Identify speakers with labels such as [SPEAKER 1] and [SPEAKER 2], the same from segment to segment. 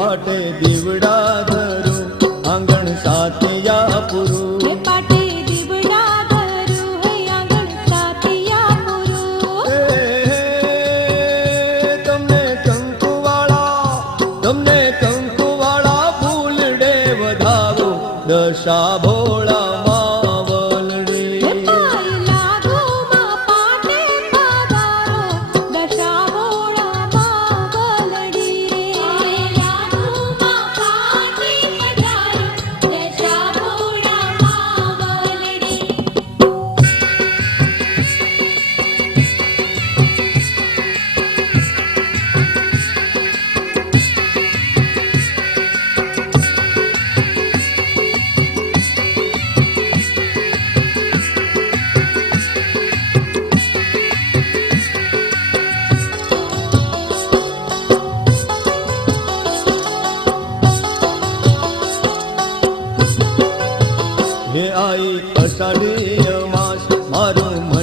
[SPEAKER 1] પાટે દીવડા
[SPEAKER 2] ધરું આંગણ સાથિયા પુરું પાટે દીવડા ધરું હે આંગણ સાથિયા પુરું
[SPEAKER 1] હે તમને કંકુવાળા તમને કંકુવાળા ફૂલડે વધાવો દશા ભોળા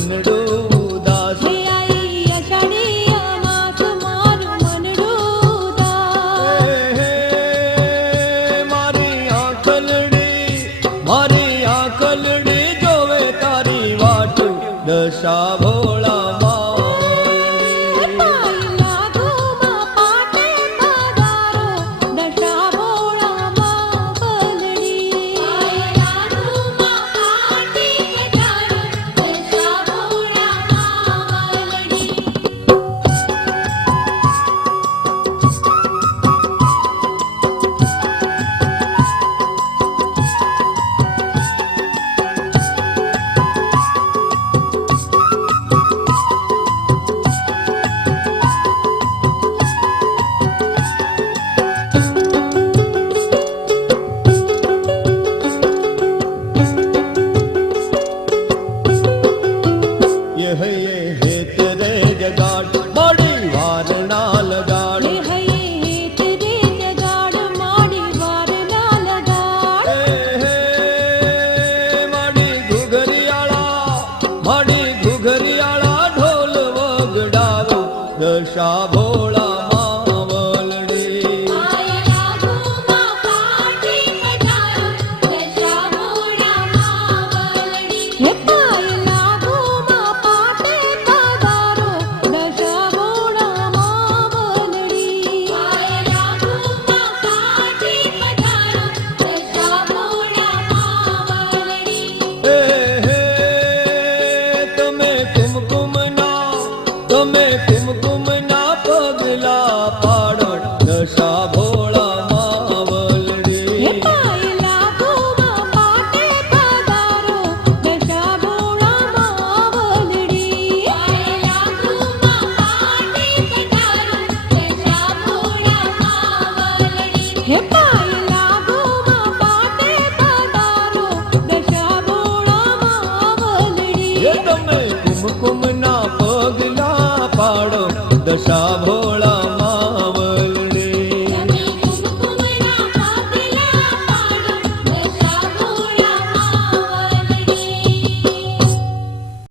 [SPEAKER 1] मन pa